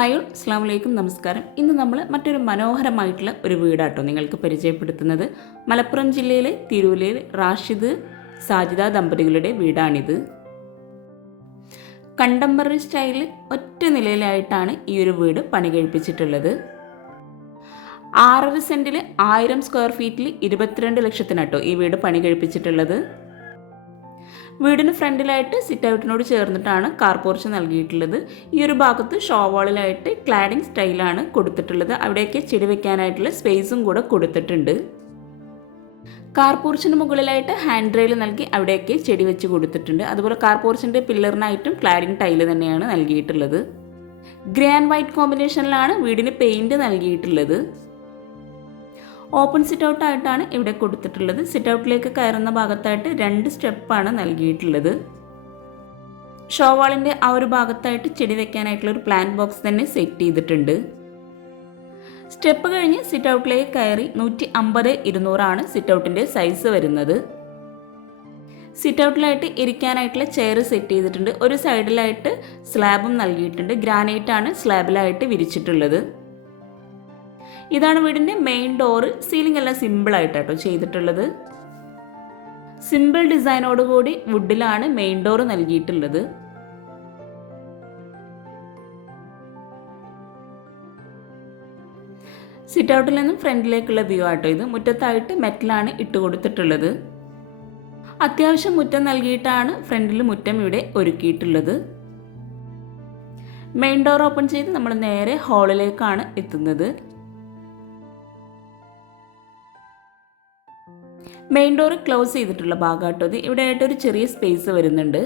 Hi അസ്സാം വലൈക്കും നമസ്കാരം. ഇന്ന് നമ്മൾ മറ്റൊരു മനോഹരമായിട്ടുള്ള ഒരു വീടാട്ടോ നിങ്ങൾക്ക് പരിചയപ്പെടുത്തുന്നത്. മലപ്പുറം ജില്ലയിലെ തിരൂരിൽ റാഷിദ് സാജിദ ദമ്പതികളുടെ വീടാണിത്. കണ്ടംപററി സ്റ്റൈലിൽ ഒറ്റ നിലയിലായിട്ടാണ് ഈ ഒരു വീട് പണി കഴിപ്പിച്ചിട്ടുള്ളത്. ആറര സെന്റിൽ ആയിരം സ്ക്വയർ ഫീറ്റിൽ ഇരുപത്തിരണ്ട് ലക്ഷത്തിനാട്ടോ ഈ വീട് പണി കഴിപ്പിച്ചിട്ടുള്ളത്. വീടിന് ഫ്രണ്ടിലായിട്ട് സിറ്റ് ഔട്ടിനോട് ചേർന്നിട്ടാണ് കാർ പോർച്ച് നൽകിയിട്ടുള്ളത്. ഈ ഒരു ഭാഗത്ത് ഷോവാളിലായിട്ട് ക്ലാഡിംഗ് സ്റ്റൈലാണ് കൊടുത്തിട്ടുള്ളത്. അവിടെയൊക്കെ ചെടി വെക്കാനായിട്ടുള്ള സ്പേസും കൂടെ കൊടുത്തിട്ടുണ്ട്. കാർ പോർച്ചിന് മുകളിലായിട്ട് ഹാൻഡ് റെയിൽ നൽകി അവിടെയൊക്കെ ചെടി വെച്ച് കൊടുത്തിട്ടുണ്ട്. അതുപോലെ കാർ പോർച്ചിന്റെ പില്ലറിനായിട്ടും ക്ലാഡിംഗ് ടൈൽ തന്നെയാണ് നൽകിയിട്ടുള്ളത്. ഗ്രേ ആൻഡ് വൈറ്റ് കോമ്പിനേഷനിലാണ് വീടിന് പെയിന്റ് നൽകിയിട്ടുള്ളത്. ഓപ്പൺ സിറ്റ് ഔട്ട് ആയിട്ടാണ് ഇവിടെ കൊടുത്തിട്ടുള്ളത്. സിറ്റ് ഔട്ടിലേക്ക് കയറുന്ന ഭാഗത്തായിട്ട് രണ്ട് സ്റ്റെപ്പാണ് നൽകിയിട്ടുള്ളത്. ഷോവാളിന്റെ ആ ഒരു ഭാഗത്തായിട്ട് ചെടി വെക്കാനായിട്ടുള്ള ഒരു പ്ലാന്റ് ബോക്സ് തന്നെ സെറ്റ് ചെയ്തിട്ടുണ്ട്. സ്റ്റെപ്പ് കഴിഞ്ഞ് സിറ്റ് ഔട്ടിലേക്ക് കയറി നൂറ്റി അമ്പത് ഇരുന്നൂറാണ് സിറ്റ് ഔട്ടിന്റെ സൈസ് വരുന്നത്. സിറ്റ് ഔട്ടിലായിട്ട് ഇരിക്കാനായിട്ടുള്ള ചെയർ സെറ്റ് ചെയ്തിട്ടുണ്ട്. ഒരു സൈഡിലായിട്ട് സ്ലാബും നൽകിയിട്ടുണ്ട്. ഗ്രാനൈറ്റ് ആണ് സ്ലാബിലായിട്ട് വിരിച്ചിട്ടുള്ളത്. ഇതാണ് വീടിന്റെ മെയിൻ ഡോറ് സീലിംഗ് എല്ലാം സിമ്പിൾ സിമ്പിളായിട്ടാട്ടോ ചെയ്തിട്ടുള്ളത്. സിമ്പിൾ ഡിസൈനോടുകൂടി വുഡിലാണ് മെയിൻ ഡോർ നൽകിയിട്ടുള്ളത്. സിറ്റ് ഔട്ടിൽ നിന്നും ഫ്രണ്ടിലേക്കുള്ള വ്യൂ ആട്ടോ ഇത്. മുറ്റത്തായിട്ട് മെറ്റലാണ് ഇട്ട് കൊടുത്തിട്ടുള്ളത്. അത്യാവശ്യം മുറ്റം നൽകിയിട്ടാണ് ഫ്രണ്ടിൽ മുറ്റം ഇവിടെ ഒരുക്കിയിട്ടുള്ളത്. മെയിൻ ഡോർ ഓപ്പൺ ചെയ്ത് നമ്മൾ നേരെ ഹാളിലേക്കാണ് എത്തുന്നത്. മെയിൻ ഡോർ ക്ലോസ് ചെയ്തിട്ടുള്ള ഭാഗമാട്ടോ ഇത് ഇവിടെ ആയിട്ട് ഒരു ചെറിയ സ്പേസ് വരുന്നുണ്ട്.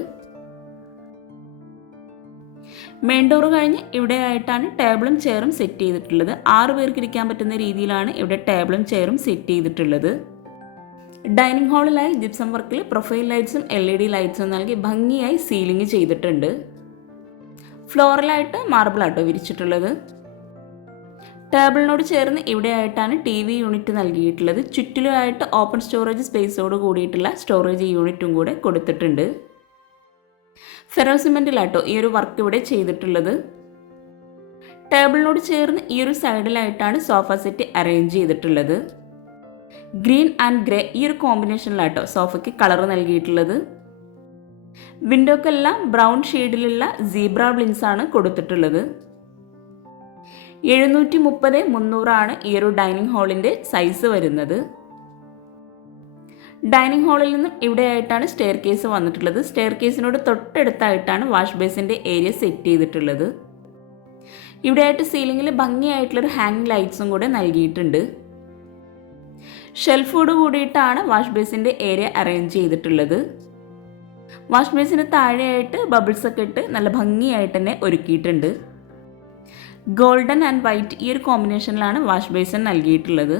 മെയിൻ ഡോർ കഴിഞ്ഞ് ഇവിടെ ആയിട്ടാണ് ടേബിളും ചെയറും സെറ്റ് ചെയ്തിട്ടുള്ളത്. ആറ് പേർക്ക് ഇരിക്കാൻ പറ്റുന്ന രീതിയിലാണ് ഇവിടെ ടേബിളും ചെയറും സെറ്റ് ചെയ്തിട്ടുള്ളത്. ഡൈനിങ് ഹാളിലായി ജിപ്സം വർക്കിൽ പ്രൊഫൈൽ ലൈറ്റ്സും എൽ ഇ ഡി ലൈറ്റ്സും നൽകി ഭംഗിയായി സീലിംഗ് ചെയ്തിട്ടുണ്ട്. ഫ്ലോറിലായിട്ട് മാർബിളാട്ടോ വിരിച്ചിട്ടുള്ളത്. ടേബിളിനോട് ചേർന്ന് ഇവിടെയായിട്ടാണ് ടി വി യൂണിറ്റ് നൽകിയിട്ടുള്ളത്. ചുറ്റിലുമായിട്ട് ഓപ്പൺ സ്റ്റോറേജ് സ്പേസോട് കൂടിയിട്ടുള്ള സ്റ്റോറേജ് യൂണിറ്റും കൂടെ കൊടുത്തിട്ടുണ്ട്. ഫെറോ സിമെന്റിലാട്ടോ ഈ ഒരു വർക്ക് ഇവിടെ ചെയ്തിട്ടുള്ളത്. ടേബിളിനോട് ചേർന്ന് ഈ ഒരു സൈഡിലായിട്ടാണ് സോഫ സെറ്റ് അറേഞ്ച് ചെയ്തിട്ടുള്ളത്. ഗ്രീൻ ആൻഡ് ഗ്രേ ഈ ഒരു കോമ്പിനേഷനിലാട്ടോ സോഫയ്ക്ക് കളർ നൽകിയിട്ടുള്ളത്. വിൻഡോക്കെല്ലാം ബ്രൗൺ ഷെയ്ഡിലുള്ള സീബ്ര ബ്ലിൻസ് ആണ് കൊടുത്തിട്ടുള്ളത്. എഴുന്നൂറ്റി മുപ്പത് മുന്നൂറാണ് ഈ ഒരു ഡൈനിങ് ഹാളിന്റെ സൈസ് വരുന്നത്. ഡൈനിങ് ഹാളിൽ നിന്നും ഇവിടെയായിട്ടാണ് സ്റ്റെയർ കേസ് വന്നിട്ടുള്ളത്. സ്റ്റെയർ കേസിനോട് തൊട്ടടുത്തായിട്ടാണ് വാഷ് ബേസിന്റെ ഏരിയ സെറ്റ് ചെയ്തിട്ടുള്ളത്. ഇവിടെയായിട്ട് സീലിങ്ങിൽ ഭംഗിയായിട്ടുള്ളൊരു ഹാങ് ലൈറ്റ്സും കൂടെ നൽകിയിട്ടുണ്ട്. ഷെൽഫോട് കൂടിയിട്ടാണ് വാഷ് ബേസിന്റെ ഏരിയ അറേഞ്ച് ചെയ്തിട്ടുള്ളത്. വാഷ് ബേസിന് താഴെയായിട്ട് ബബിൾസൊക്കെ ഇട്ട് നല്ല ഭംഗിയായിട്ട് തന്നെ ഒരുക്കിയിട്ടുണ്ട്. ഗോൾഡൻ ആൻഡ് വൈറ്റ് ഈ ഒരു കോമ്പിനേഷനിലാണ് വാഷ് ബേസിൻ നൽകിയിട്ടുള്ളത്.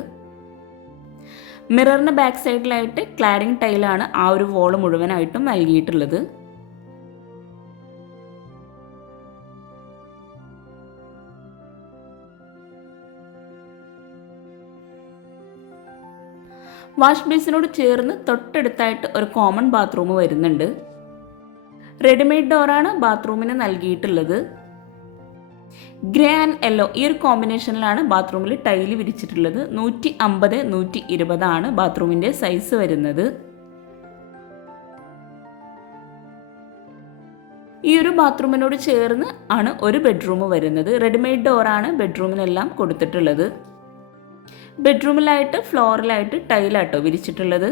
മിററിന് ബാക്ക് സൈഡിലായിട്ട് ക്ലാരിങ് ടൈലാണ് ആ ഒരു വോൾ മുഴുവനായിട്ടും നൽകിയിട്ടുള്ളത്. വാഷ് ബേസിനോട് ചേർന്ന് തൊട്ടടുത്തായിട്ട് ഒരു കോമൺ ബാത്റൂം വരുന്നുണ്ട്. റെഡിമെയ്ഡ് ഡോറാണ് ബാത്റൂമിന് നൽകിയിട്ടുള്ളത്. ഗ്രേ ആൻഡ് യെല്ലോ ഈ ഒരു കോമ്പിനേഷനിലാണ് ബാത്റൂമിൽ ടൈൽ വിരിച്ചിട്ടുള്ളത്. നൂറ്റി അമ്പത് നൂറ്റി ഇരുപതാണ് ബാത്റൂമിന്റെ സൈസ് വരുന്നത്. ഈ ഒരു ബാത്റൂമിനോട് ചേർന്ന് ആണ് ഒരു ബെഡ്റൂം വരുന്നത്. റെഡിമെയ്ഡ് ഡോറാണ് ബെഡ്റൂമിനെല്ലാം കൊടുത്തിട്ടുള്ളത്. ബെഡ്റൂമിലായിട്ട് ഫ്ലോറിലായിട്ട് ടൈലാട്ടോ വിരിച്ചിട്ടുള്ളത്.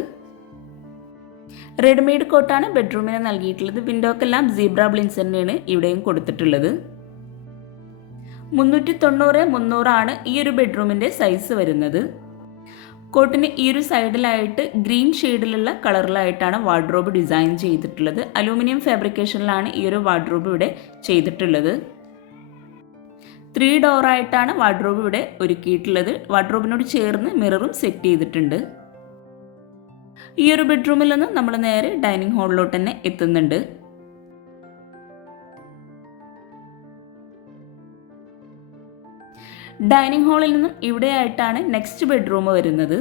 റെഡിമെയ്ഡ് കോട്ടാണ് ബെഡ്റൂമിന് നൽകിയിട്ടുള്ളത്. വിൻഡോക്കെല്ലാം സീബ്ര ബ്ലിൻസ് തന്നെയാണ് ഇവിടെയും കൊടുത്തിട്ടുള്ളത്. മുന്നൂറ്റി തൊണ്ണൂറ് മുന്നൂറാണ് ഈ ഒരു ബെഡ്റൂമിന്റെ സൈസ് വരുന്നത്. കോട്ടിന് ഈ ഒരു സൈഡിലായിട്ട് ഗ്രീൻ ഷെയ്ഡിലുള്ള കളറിലായിട്ടാണ് വാർഡ്രോബ് ഡിസൈൻ ചെയ്തിട്ടുള്ളത്. അലൂമിനിയം ഫാബ്രിക്കേഷനിലാണ് ഈ ഒരു വാർഡ്രോബ് ഇവിടെ ചെയ്തിട്ടുള്ളത്. ത്രീ ഡോറായിട്ടാണ് വാർഡ്രോബ് ഇവിടെ ഒരുക്കിയിട്ടുള്ളത്. വാർഡ്രോബിനോട് ചേർന്ന് മിററും സെറ്റ് ചെയ്തിട്ടുണ്ട്. ഈ ഒരു ബെഡ്റൂമിൽ നിന്ന് നമ്മൾ നേരെ ഡൈനിങ് ഹാളിലോട്ട് തന്നെ എത്തുന്നുണ്ട്. ഡൈനിങ് ഹാളിൽ നിന്നും ഇവിടെയായിട്ടാണ് നെക്സ്റ്റ് ബെഡ്റൂം വരുന്നത്.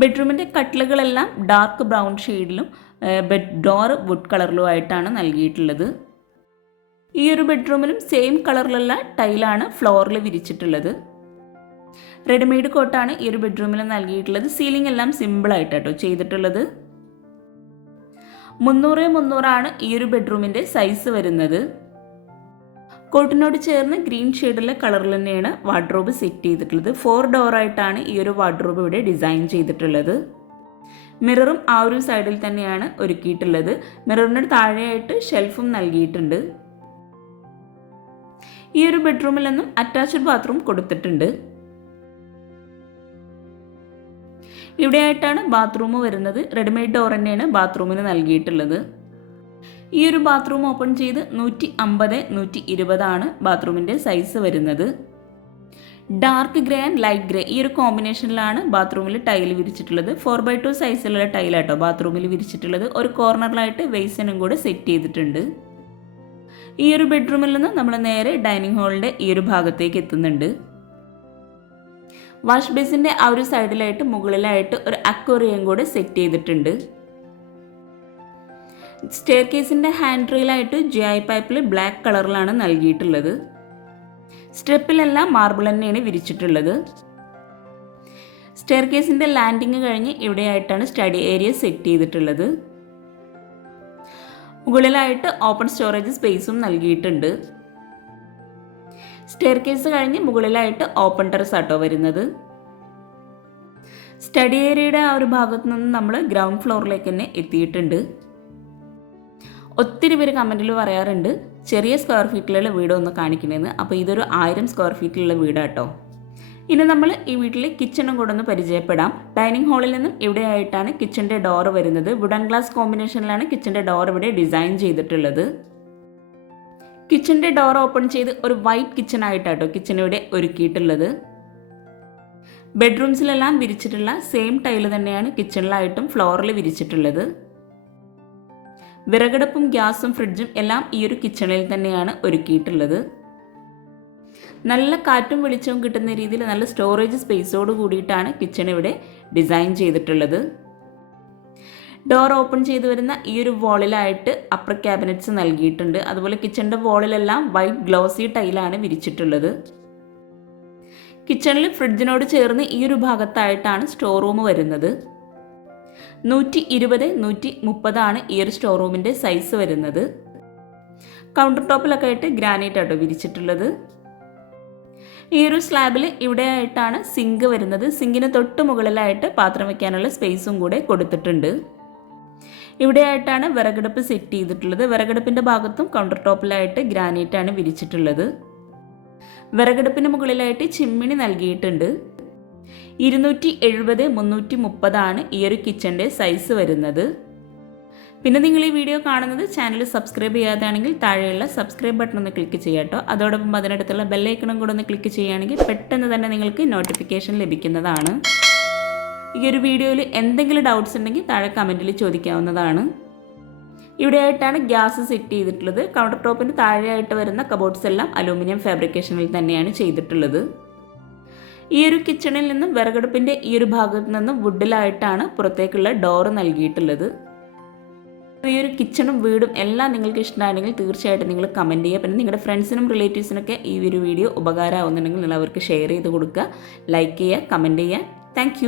ബെഡ്റൂമിന്റെ കട്ടിലുകളെല്ലാം ഡാർക്ക് ബ്രൗൺ ഷെയ്ഡിലും ബെഡ് ഡോർ വുഡ് കളറിലും ആയിട്ടാണ് നൽകിയിട്ടുള്ളത്. ഈ ഒരു ബെഡ്റൂമിലും സെയിം കളറിലുള്ള ടൈലാണ് ഫ്ലോറിൽ വിരിച്ചിട്ടുള്ളത്. റെഡിമെയ്ഡ് കോട്ടാണ് ഈ ഒരു ബെഡ്റൂമിൽ നൽകിയിട്ടുള്ളത്. സീലിംഗ് എല്ലാം സിമ്പിളായിട്ട് കേട്ടോ ചെയ്തിട്ടുള്ളത്. മുന്നൂറ് മുന്നൂറാണ് ഈ ഒരു ബെഡ്റൂമിന്റെ സൈസ് വരുന്നത്. കോട്ടിനോട് ചേർന്ന് ഗ്രീൻ ഷെയ്ഡിലെ കളറിൽ തന്നെയാണ് വാർഡ്രോബ് സെറ്റ് ചെയ്തിട്ടുള്ളത്. ഫോർ ഡോറായിട്ടാണ് ഈ ഒരു വാർഡ്രോബ് ഇവിടെ ഡിസൈൻ ചെയ്തിട്ടുള്ളത്. മിററും ആ ഒരു സൈഡിൽ തന്നെയാണ് ഒരുക്കിയിട്ടുള്ളത്. മിററിന് താഴെയായിട്ട് ഷെൽഫും നൽകിയിട്ടുണ്ട്. ഈ ഒരു ബെഡ്റൂമിൽ നിന്നും അറ്റാച്ച്ഡ് ബാത്റൂം കൊടുത്തിട്ടുണ്ട്. ഇവിടെയായിട്ടാണ് ബാത്റൂം വരുന്നത്. റെഡിമെയ്ഡ് ഡോർ തന്നെയാണ് ബാത്റൂമിന് നൽകിയിട്ടുള്ളത്. ഈ ഒരു ബാത്റൂം ഓപ്പൺ ചെയ്ത് നൂറ്റി അമ്പത് നൂറ്റി ഇരുപതാണ് ബാത്റൂമിന്റെ സൈസ് വരുന്നത്. Dark grey and light grey ഈ ഒരു കോമ്പിനേഷനിലാണ് ബാത്റൂമിൽ ടൈൽ വിരിച്ചിട്ടുള്ളത്. ഫോർ ബൈ ടു സൈസിലുള്ള ടൈലാട്ടോ ബാത്റൂമിൽ വിരിച്ചിട്ടുള്ളത്. ഒരു കോർണറിലായിട്ട് വെയ്സനും കൂടെ സെറ്റ് ചെയ്തിട്ടുണ്ട്. ഈ ഒരു ബെഡ്റൂമിൽ നിന്ന് നമ്മൾ നേരെ ഡൈനിങ് ഹാളിന്റെ ഈ ഒരു ഭാഗത്തേക്ക് എത്തുന്നുണ്ട്. വാഷ് ബേസിന്റെ ആ ഒരു സൈഡിലായിട്ട് മുകളിലായിട്ട് ഒരു അക്വറിയം കൂടെ സെറ്റ് ചെയ്തിട്ടുണ്ട്. സ്റ്റെയർ കേസിന്റെ ഹാൻഡ് റെയിലായിട്ട് ജി ഐ പൈപ്പിൽ ബ്ലാക്ക് കളറിലാണ് നൽകിയിട്ടുള്ളത്. സ്റ്റെപ്പിലെല്ലാം മാർബിൾ തന്നെയാണ് വിരിച്ചിട്ടുള്ളത്. സ്റ്റെയർ കേസിന്റെ ലാൻഡിങ് കഴിഞ്ഞ് ഇവിടെയായിട്ടാണ് സ്റ്റഡി ഏരിയ സെറ്റ് ചെയ്തിട്ടുള്ളത്. മുകളിലായിട്ട് ഓപ്പൺ സ്റ്റോറേജ് സ്പേസും നൽകിയിട്ടുണ്ട്. സ്റ്റെയർ കേസ് കഴിഞ്ഞ് മുകളിലായിട്ട് ഓപ്പൺ ടെറസ് ആട്ടോ വരുന്നത്. സ്റ്റഡി ഏരിയയുടെ ആ ഒരു ഭാഗത്ത് നിന്ന് നമ്മൾ ഗ്രൗണ്ട് ഫ്ലോറിലേക്ക് തന്നെ എത്തിയിട്ടുണ്ട്. ഒത്തിരി പേര് കമന്റിൽ പറയാറുണ്ട് ചെറിയ സ്ക്വയർ ഫീറ്റിലുള്ള വീട് ഒന്ന് കാണിക്കണമെന്ന് അപ്പോൾ ഇതൊരു ആയിരം സ്ക്വയർ ഫീറ്റിലുള്ള വീടാട്ടോ. ഇനി നമ്മൾ ഈ വീട്ടിലെ കിച്ചണും കൂടെ ഒന്ന് പരിചയപ്പെടാം. ഡൈനിങ് ഹാളിൽ നിന്നും ഇവിടെയായിട്ടാണ് കിച്ചന്റെ ഡോർ വരുന്നത്. വുഡൻ ഗ്ലാസ് കോമ്പിനേഷനിലാണ് കിച്ചന്റെ ഡോർ ഇവിടെ ഡിസൈൻ ചെയ്തിട്ടുള്ളത്. കിച്ചന്റെ ഡോർ ഓപ്പൺ ചെയ്ത് ഒരു വൈറ്റ് കിച്ചൺ ആയിട്ടാട്ടോ കിച്ചൺ ഇവിടെ ഒരുക്കിയിട്ടുള്ളത്. ബെഡ്റൂംസിലെല്ലാം വിരിച്ചിട്ടുള്ള സെയിം ടൈൽ തന്നെയാണ് കിച്ചണിലായിട്ടും ഫ്ലോറിൽ വിരിച്ചിട്ടുള്ളത്. വിറകടുപ്പും ഗ്യാസും ഫ്രിഡ്ജും എല്ലാം ഈ ഒരു കിച്ചണിൽ തന്നെയാണ് ഒരുക്കിയിട്ടുള്ളത്. നല്ല കാറ്റും വെളിച്ചവും കിട്ടുന്ന രീതിയിൽ നല്ല സ്റ്റോറേജ് സ്പേസോട് കൂടിയിട്ടാണ് കിച്ചൺ ഇവിടെ ഡിസൈൻ ചെയ്തിട്ടുള്ളത്. ഡോർ ഓപ്പൺ ചെയ്തു വരുന്ന ഈ ഒരു വോളിലായിട്ട് അപ്പർ ക്യാബിനറ്റ്സ് നൽകിയിട്ടുണ്ട്. അതുപോലെ കിച്ചണിന്റെ വോളിലെല്ലാം വൈറ്റ് ഗ്ലോസി ടൈലാണ് വിരിച്ചിട്ടുള്ളത്. കിച്ചണിൽ ഫ്രിഡ്ജിനോട് ചേർന്ന് ഈ ഒരു ഭാഗത്തായിട്ടാണ് സ്റ്റോർ റൂം വരുന്നത്. നൂറ്റി ഇരുപത് നൂറ്റി മുപ്പതാണ് ഈ ഒരു സ്റ്റോർ റൂമിന്റെ സൈസ് വരുന്നത്. കൗണ്ടർ ടോപ്പിലൊക്കെ ആയിട്ട് ഗ്രാനൈറ്റ് ആട്ടോ വിരിച്ചിട്ടുള്ളത്. ഈ ഒരു സ്ലാബിൽ ഇവിടെ ആയിട്ടാണ് സിങ്ക് വരുന്നത്. സിങ്കിന് തൊട്ട് മുകളിലായിട്ട് പാത്രം വയ്ക്കാനുള്ള സ്പേസും കൂടെ കൊടുത്തിട്ടുണ്ട്. ഇവിടെ ആയിട്ടാണ് വിറകടുപ്പ് സെറ്റ് ചെയ്തിട്ടുള്ളത്. വിറകടുപ്പിന്റെ ഭാഗത്തും കൗണ്ടർ ടോപ്പിലായിട്ട് ഗ്രാനൈറ്റ് ആണ് വിരിച്ചിട്ടുള്ളത്. വിറകടുപ്പിന് മുകളിലായിട്ട് ചിമ്മിണി നൽകിയിട്ടുണ്ട്. ഇരുന്നൂറ്റി എഴുപത് മുന്നൂറ്റി മുപ്പതാണ് ഈ ഒരു കിച്ചന്റെ സൈസ് വരുന്നത്. പിന്നെ നിങ്ങൾ ഈ വീഡിയോ കാണുന്നത് ചാനൽ സബ്സ്ക്രൈബ് ചെയ്യാതാണെങ്കിൽ താഴെയുള്ള സബ്സ്ക്രൈബ് ബട്ടൺ ഒന്ന് ക്ലിക്ക് ചെയ്യാട്ടോ അതോടൊപ്പം അതിനടുത്തുള്ള ബെല്ലൈക്കണും കൂടെ ഒന്ന് ക്ലിക്ക് ചെയ്യുകയാണെങ്കിൽ പെട്ടെന്ന് തന്നെ നിങ്ങൾക്ക് നോട്ടിഫിക്കേഷൻ ലഭിക്കുന്നതാണ്. ഈ ഒരു വീഡിയോയിൽ എന്തെങ്കിലും ഡൗട്ട്സ് ഉണ്ടെങ്കിൽ താഴെ കമന്റിൽ ചോദിക്കാവുന്നതാണ്. ഇവിടെയായിട്ടാണ് ഗ്യാസ് സെറ്റ് ചെയ്തിട്ടുള്ളത്. കൗണ്ടർ ടോപ്പിന് താഴെയായിട്ട് വരുന്ന കബോർഡ്സ് എല്ലാം അലൂമിനിയം ഫാബ്രിക്കേഷനിൽ തന്നെയാണ് ചെയ്തിട്ടുള്ളത്. ഈ ഒരു കിച്ചണിൽ നിന്നും വിറകടുപ്പിന്റെ ഈ ഒരു ഭാഗത്ത് നിന്നും വുഡിലായിട്ടാണ് പുറത്തേക്കുള്ള ഡോർ നൽകിയിട്ടുള്ളത്. ഈ ഒരു കിച്ചണും വീടും എല്ലാം നിങ്ങൾക്ക് ഇഷ്ടമാണെങ്കിൽ തീർച്ചയായിട്ടും നിങ്ങൾ കമന്റ് ചെയ്യുക. പിന്നെ നിങ്ങളുടെ ഫ്രണ്ട്സിനും റിലേറ്റീവ്സിനൊക്കെ ഈ ഒരു വീഡിയോ ഉപകാരമാവുന്നുണ്ടെങ്കിൽ നിങ്ങൾ അവർക്ക് ഷെയർ ചെയ്ത് കൊടുക്കുക. ലൈക്ക് ചെയ്യുക കമന്റ് ചെയ്യുക. താങ്ക്